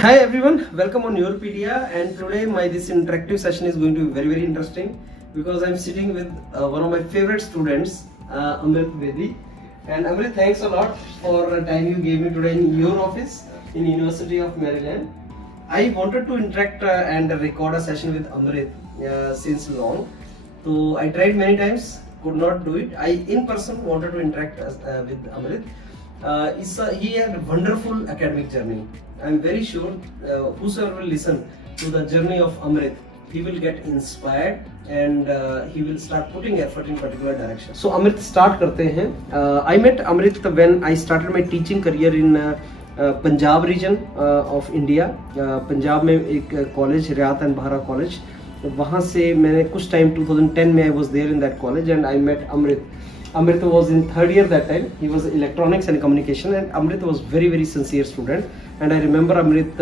Hi everyone, welcome on YourPedia, and today my this interactive session is going to be very interesting because I'm sitting with one of my favorite students, Amrit Bedi. And Amrit, thanks a lot for the time you gave me today in your office in University of Maryland. I wanted to interact and record a session with Amrit since long. So I tried many times, could not do it. I in person wanted to interact with Amrit. He had a wonderful academic journey. I'm very sure whosoever will listen to the journey of Amrit, he will get inspired and he will start putting effort in particular direction. So Amrit, start करते हैं. I met Amrit when I started my teaching career in Punjab region of India. Punjab में एक college रियात and बहारा college. वहाँ से मैंने कुछ time 2010 में I was there in that college and I met Amrit. Amrit was in third year that time. He was electronics and communication, and Amrit was very sincere student. And I remember Amrit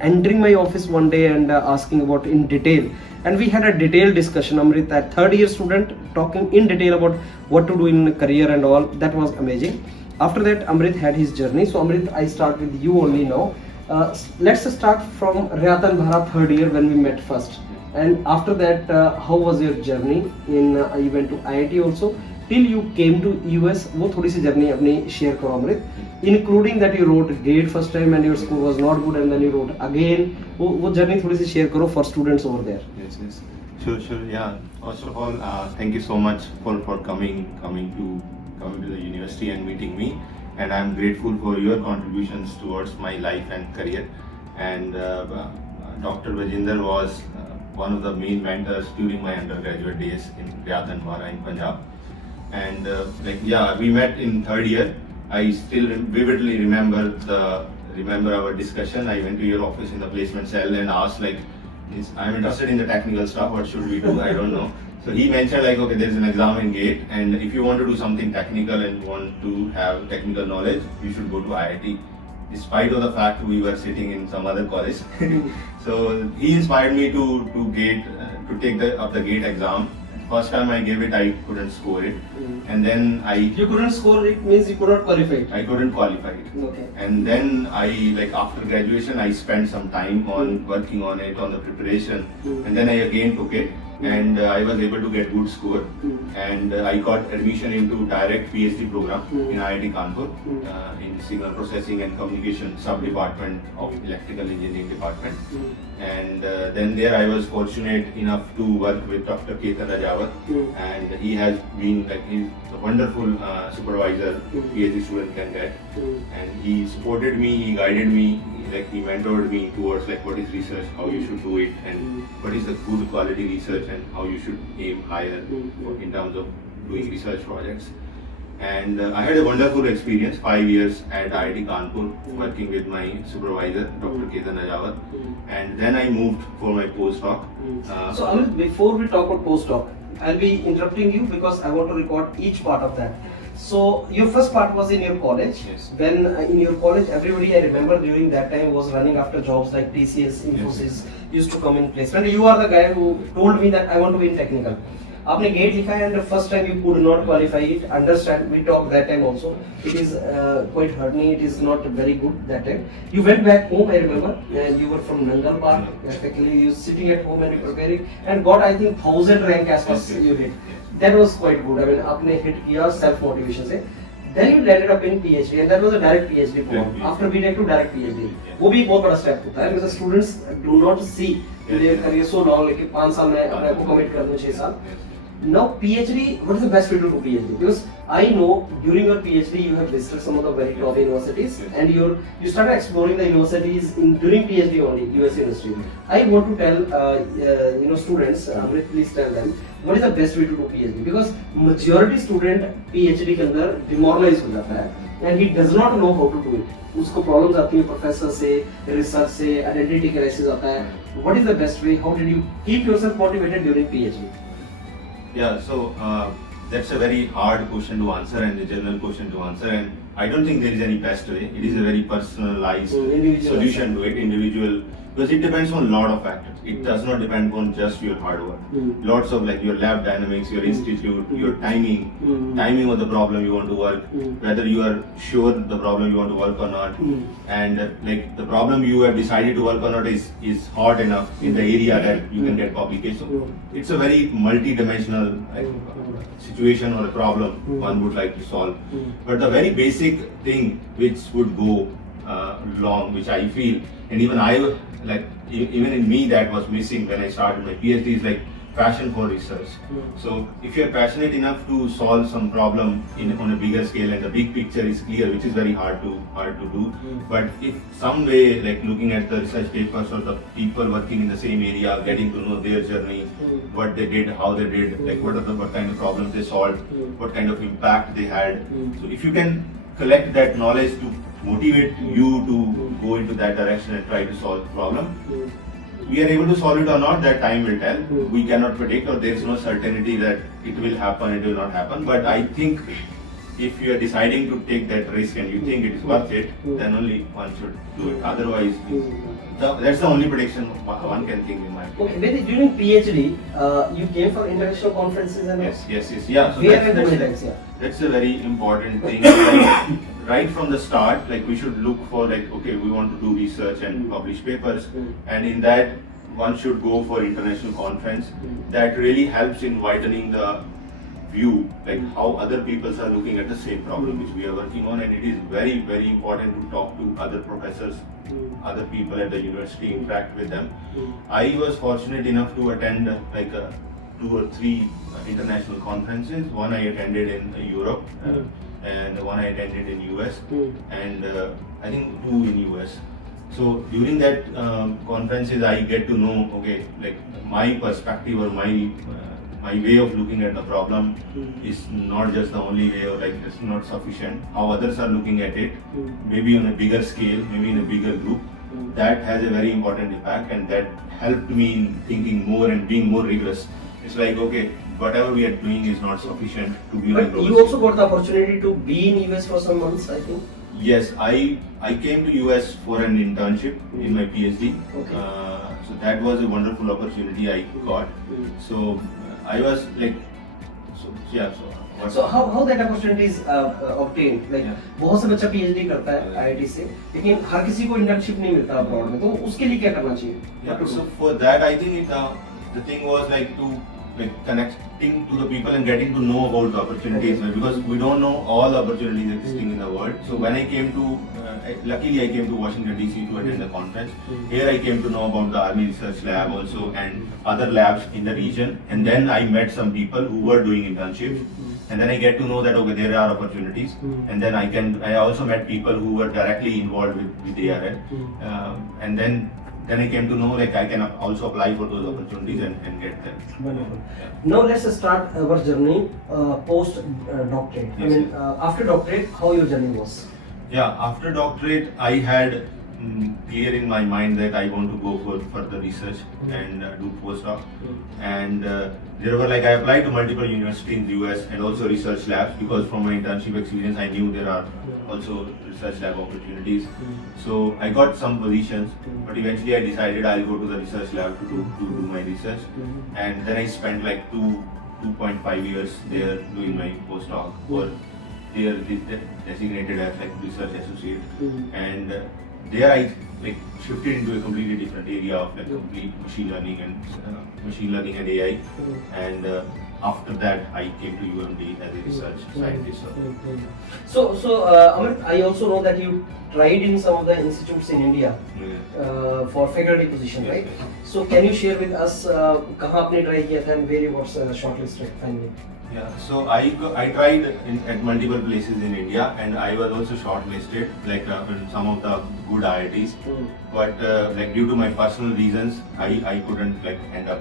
entering my office one day and asking about in detail. And we had a detailed discussion. Amrit, a third year student, talking in detail about what to do in career and all. That was amazing. After that, Amrit had his journey. So Amrit, I start with you only now. Let's start from Riyat and Bharat third year when we met first. And after that, how was your journey? You went to IIT also. Till you came to US, वो थोड़ी सी journey अपनी share करो अमृत, including that you wrote GATE first time and your score was not good and then you wrote again. वो journey थोड़ी C share करो for students over there. Yes. Sure. Yeah. First of all, thank you so much for coming to the university and meeting me, and I'm grateful for your contributions towards my life and career. And Dr. Vajinder was one of the main mentors during my undergraduate days in Riyadh and Bharat in Punjab. And we met in third year. I still vividly remember our discussion. I went to your office in the placement cell and asked I'm interested in the technical stuff, what should we do? I don't know. So he mentioned okay, there's an exam in GATE, and if you want to do something technical and want to have technical knowledge, you should go to IIT, despite of the fact we were sitting in some other college. So he inspired me to take the GATE exam. First time I gave it, I couldn't score it, and then You couldn't score it means you could not qualify it. I couldn't qualify it. Okay. And then after graduation, I spent some time on working on it, on the preparation, and then I again took it, and I was able to get good score, and I got admission into direct PhD program in IIT Kanpur in signal processing and communication sub-department of electrical engineering department. And then there I was fortunate enough to work with Dr. Ketan Rajawat, and he has been he's a wonderful supervisor PhD student can get, and he supported me, he guided me, he mentored me towards what is research, how you should do it, and what is the good quality research and how you should aim higher in terms of doing research projects. And I had a wonderful experience, 5 years at IIT Kanpur, working with my supervisor, Dr. Ketan Rajawat. And then I moved for my postdoc. So Amit, before we talk about postdoc, I'll be interrupting you because I want to record each part of that. So your first part was in your college. Yes. Then in your college, everybody I remember during that time was running after jobs like TCS, Infosys, used to come in placement. You are the guy who told me that I want to be in technical. आपने GATE लिखा है and the first time you could not qualify it. Understand? We talked that time also. It is quite hurting. It is not very good that time. You went back home, I remember, and you were from Nangal Park. Effectively, you sitting at home and you preparing and got I think 1000 rank as far as you did. That was quite good. I mean, आपने hit किया self motivation से. Then you landed up in PhD and that was a direct PhD program. After BTech to direct PhD. वो भी एक बहुत बड़ा step होता है because students do not see their career so long. like 5 साल में अपने को commit कर दूँ 6 साल. Now PhD, what is the best way to do PhD? Because I know during your PhD you have visited some of the very top universities and you started exploring the universities during PhD only, US University. I want to tell students, Amrit, please tell them what is the best way to do PhD? Because majority student PhD के अंदर demoralized हो जाता है and he does not know how to do it. उसको problems आती है professor से, research से, identity crisis आता है. What is the best way? How did you keep yourself motivated during PhD? Yeah, so that's a very hard question to answer and a general question to answer, and I don't think there is any best way. It is a very personalized solution to it, individual Because it depends on a lot of factors. It does not depend on just your hard work. Lots of like your lab dynamics, your institute, your timing of the problem you want to work, whether you are sure the problem you want to work or not, and like the problem you have decided to work on or not is hot enough in the area that you can get publication. It's a very multi-dimensional situation or a problem one would like to solve. But the very basic thing which would go long, which I feel, and even even in me that was missing when I started my PhD, is like passion for research. So if you're passionate enough to solve some problem on a bigger scale and the big picture is clear, which is very hard to do, but if some way like looking at the research papers or the people working in the same area, getting to know their journey, what they did, how they did, like what kind of problems they solved, what kind of impact they had. So if you can collect that knowledge to motivate you to go into that direction and try to solve the problem. We are able to solve it or not, that time will tell. We cannot predict, or there is no certainty that it will happen, it will not happen. But I think if you are deciding to take that risk and you think it is worth it, then only one should do it. Otherwise, that's the only prediction one can think in my opinion. Okay, when during PhD, you came for international conferences and yes. Yeah. So that's a very important thing. Right from the start, like we should look for like, okay, we want to do research and publish papers, and in that one should go for international conference. That really helps in widening the view, like how other people are looking at the same problem which we are working on, and it is very, very important to talk to other professors, other people at the university, interact with them. I was fortunate enough to attend like 2 or 3 international conferences. One I attended in Europe, and one I attended in US, and I think 2 in US. So during that conferences, I get to know, okay, like my perspective or my way of looking at the problem is not just the only way, or like it's not sufficient. How others are looking at it, maybe on a bigger scale, maybe in a bigger group, that has a very important impact, and that helped me in thinking more and being more rigorous. It's like, okay, whatever we are doing is not sufficient to be on a global you also scale. got the opportunity to be in US for some months, I think. Yes, I came to US for an internship in my PhD. Okay. So that was a wonderful opportunity I got. So I was like, So how that opportunity is obtained? Like बहुत से बच्चा PhD करता है IIT से, लेकिन हर किसी को internship नहीं मिलता abroad में, तो उसके लिए क्या करना चाहिए? Yeah, so for that I think the thing was like to connecting to the people and getting to know about the opportunities, because we don't know all the opportunities existing in the world. So when I came to, luckily I came to Washington DC to attend the conference. Here I came to know about the Army Research Lab also and other labs in the region, and then I met some people who were doing internships, and then I get to know that okay, there are opportunities, and then I also met people who were directly involved with ARL, and then I came to know like I can also apply for those opportunities and get them. Wonderful. Now let's start our journey post doctorate. Yes, I mean, after doctorate, how your journey was? Yeah, after doctorate, I had clear in my mind that I want to go for further research and do postdoc. And there were like I applied to multiple universities in the US and also research labs, because from my internship experience I knew there are also research lab opportunities. So I got some positions, but eventually I decided I'll go to the research lab to do my research. And then I spent like 2.5 years there doing my postdoc, or they are designated as like research associate. And there I like shifted into a completely different area of like complete machine learning and AI. And after that I came to UMD as a research scientist. So Amrit, I also know that you tried in some of the institutes in India for faculty position, right? Yes. So can you share with us कहाँ आपने try किया था and where you got shortlisted finally? Yeah, so I tried at multiple places in India, and I was also shortlisted like in some of the good IITs. But like due to my personal reasons, I couldn't like end up.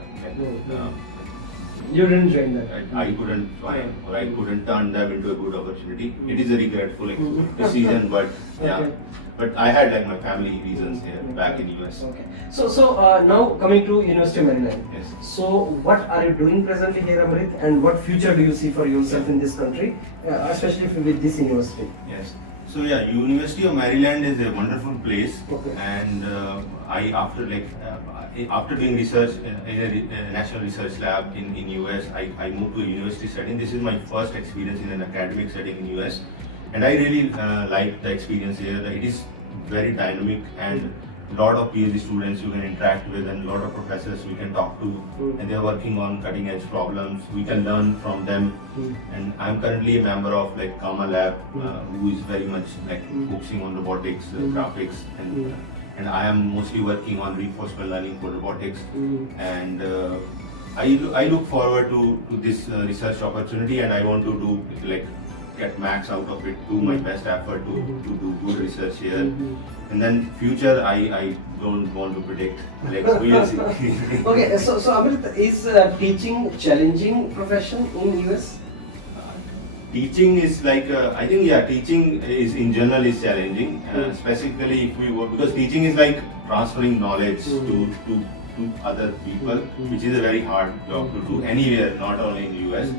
You didn't join that. I couldn't join, or I couldn't turn them into a good opportunity. It is a regretful decision, but yeah. Okay. But I had like my family reasons here back in US. Okay. So now coming to University of Maryland. Yes. So what are you doing presently here, Amrit, and what future do you see for yourself in this country, especially with this university? Yes. So yeah, University of Maryland is a wonderful place, Okay. and after doing research in a national research lab in US, I moved to a university setting. This is my first experience in an academic setting in US, and I really liked the experience here. It is very dynamic and lot of PhD students you can interact with and lot of professors we can talk to, and they're working on cutting edge problems. We can learn from them, and I'm currently a member of like Kama Lab, who is very much like focusing on robotics, graphics, and I am mostly working on reinforcement learning for robotics, and I look forward to this research opportunity, and I want to do like get max out of it, do my best effort to do good research here. And then future, I don't want to predict. Like we'll see. Okay, so Amrit, is teaching challenging profession in US? Teaching is like I think teaching is in general is challenging. Specifically, if we work, because teaching is like transferring knowledge to other people, which is a very hard job to do anywhere, not only in US.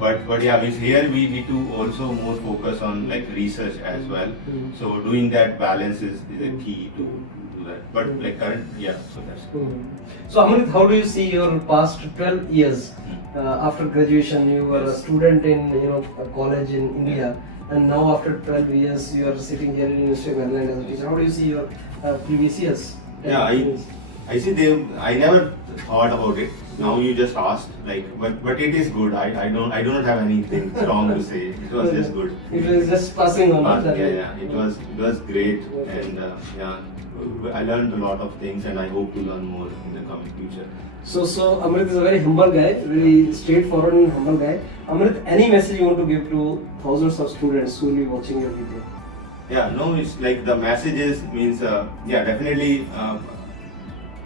But yeah, here we need to also more focus on like research as well. So doing that balance is a key to do that. But like current, so that's. So Amrit, how do you see your past 12 years after graduation? You were a student in a college in India, and now after 12 years you are sitting here in University of Maryland as a teacher. How do you see your previous years? Yeah, I see I never thought about it. Now you just asked, like, but it is good. I do not have anything strong to say. It was just good. It was just passing on. It was great, and I learned a lot of things, and I hope to learn more in the coming future. So Amrit is a very humble guy, very straightforward and humble guy. Amrit, any message you want to give to thousands of students who will be watching your video? Yeah, no, it's like the messages means, definitely.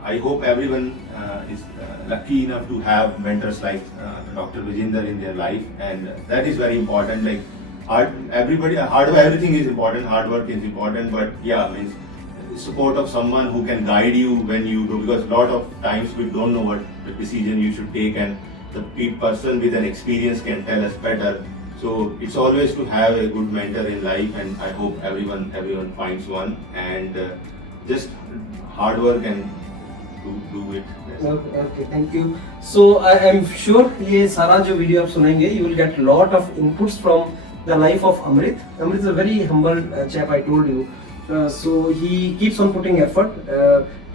I hope everyone is lucky enough to have mentors like Dr. Vijinder in their life, and that is very important. Like everything is important, hard work is important, but means support of someone who can guide you when you do, because a lot of times we don't know what the decision you should take, and the person with an experience can tell us better. So it's always to have a good mentor in life, and I hope everyone finds one, and just hard work and do it. Okay, thank you. So I am sure ये सारा जो video आप सुनेंगे, you will get lot of inputs from the life of Amrit. Amrit is a very humble chap, I told you. So he keeps on putting effort,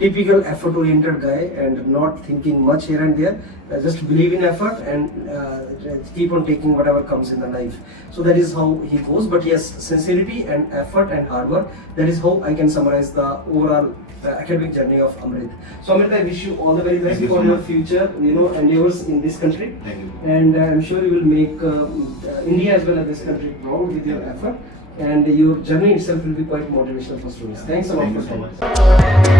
typical effort oriented guy, and not thinking much here and there, just believe in effort and keep on taking whatever comes in the life. So that is how he goes, but yes, sincerity and effort and hard work, that is how I can summarize the overall academic journey of Amrit. So Amrit, I wish you all the very best for your future endeavors in this country. Thank you. And I'm sure you will make India as well as this country proud with your effort. And your journey itself will be quite motivational for students. Thanks a lot Thank you for so coming. much.